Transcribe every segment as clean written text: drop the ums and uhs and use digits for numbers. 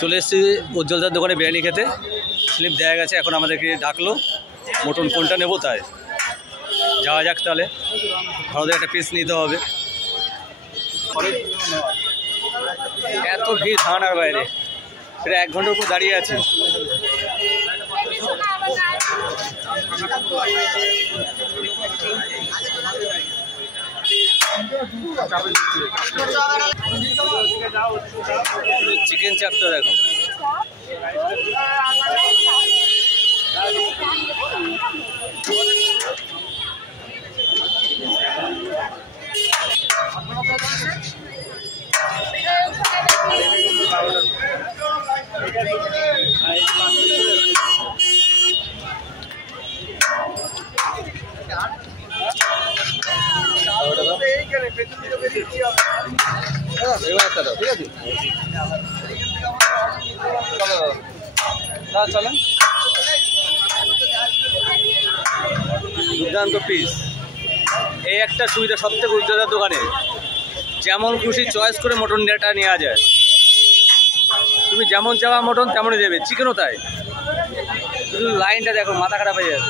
চলে এসেছি উজ্জ্বলদার দোকানে বিরিয়ানি খেতে। স্লিপ দেয়া গেছে, এখন আমাদেরকে ডাকলো মটন কোনটা নেবো, তাই যাওয়া যাক। তাহলে আমাদের একটা পিস নিতে হবে। এত ভিড় থানার বাইরে, প্রায় 1 ঘন্টার উপর দাঁড়িয়ে আছে। চিকেন চাপটা দেখো, চলেন দুর্দান্ত পিস। এই একটা সুবিধা সবথেকে উজ্জ্বলদার দোকানে, যেমন খুশি চয়েস করে মটন ডেটা নেওয়া যায়। তুমি যেমন চাওয়া মটন তেমনই দেবে, চিকেনও তাই। শুধু লাইনটা দেখো, মাথা খারাপ হয়ে যাবে।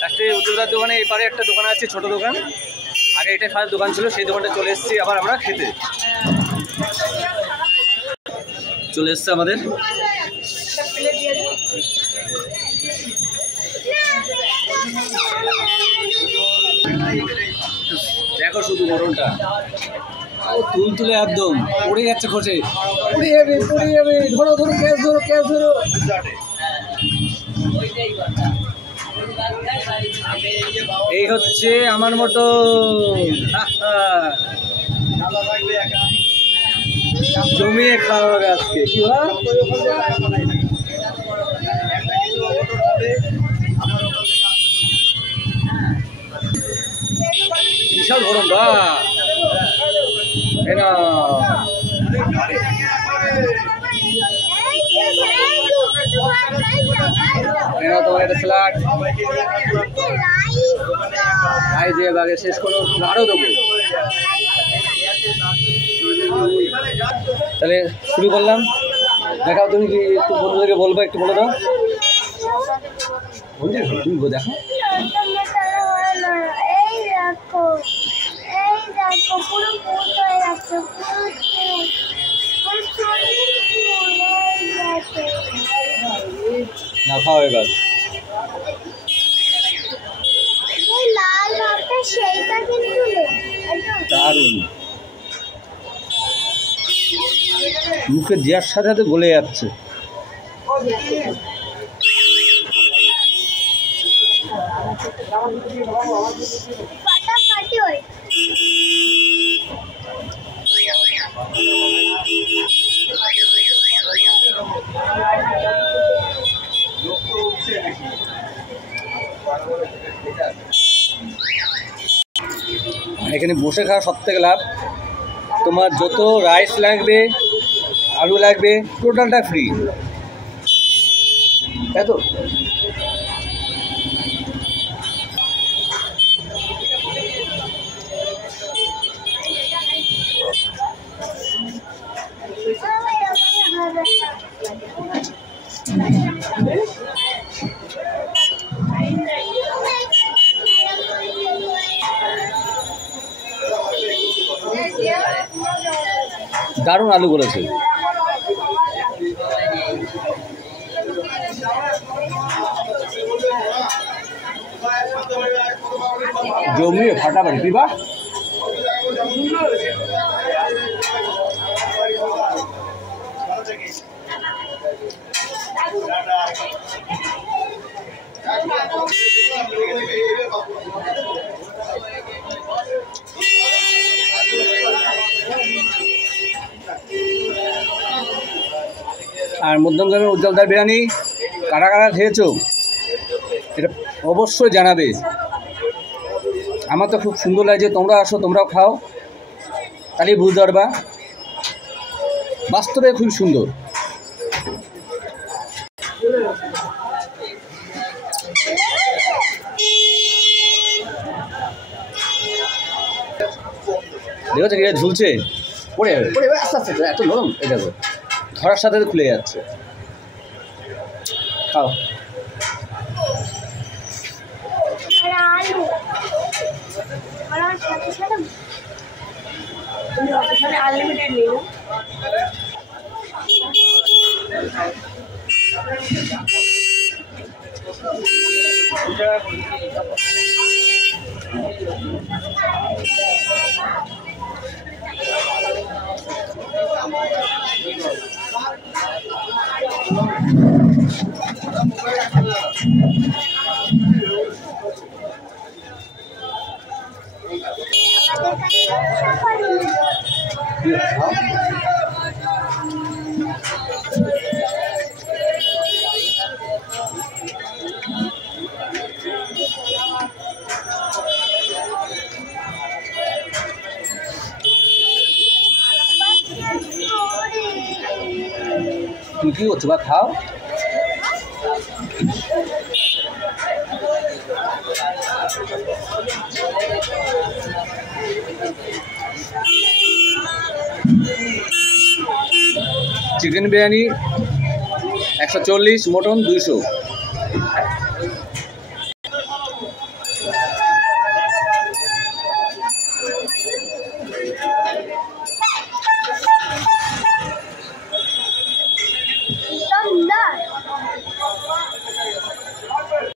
লাস্টে উজ্জ্বলদার দোকানে এই পারে একটা দোকান আছে, ছোট দোকান, আগে এটাই ফার্স্ট দোকান ছিল, সেই দোকানটা চলে এসেছি আবার আমরা খেতে। চলে এসছে আমাদের দেখো শুধু মটনটা তুলে একদম পড়ে যাচ্ছে, খসে পড়ে যাবে, পড়ে যাবে। ধরো ধরো, গ্যাস ধরো, গ্যাস ধরো। এই হচ্ছে আমার মতো জমিয়ে খাওয়া হবে আজকে। কি বিশাল গরম বা তোমার একটা স্যালাড দিয়ে বাগে শেষ করো, আরও দেবো। তাহলে শুরু করলাম। দেখাও, তুমি কি একটু বন্ধুদেরকে বলবো, একটু বলে দাও। তুমি দেখো, না খাওয়া হয়ে গেল। দারুণ, মুখে দেওয়ার সাথে সাথে গলে যাচ্ছে। এখানে বসে খাওয়া সব থেকে লাভ। তোমার যত রাইস লাগবে, আলু লাগবে, টোটালটা ফ্রি। এত দারুণ আলু করেছে। জমিয়ে ফাটাফাটি পিবা। আর মধ্যমগ্রামের উজ্জ্বলদার বিরিয়ানি কারা কারা খেয়েছো এটা অবশ্যই জানাবে। আমার তো খুব সুন্দর লাগছে। তোমরা আসো, তোমরাও খাও, তাহলেই বুঝতে পারবা। বাস্তবে খুব সুন্দর। দেখো তো ঝুলছে, পড়ে যাবে, পড়ে যাবে, আস্তে আস্তে, এত নরম। এই দেখো ধরার সাথে খুলে যাচ্ছে। খাও। আনলিমিটেড নেই তুমি কি করছো বা? খাও। Chicken biryani 140, mutton 200।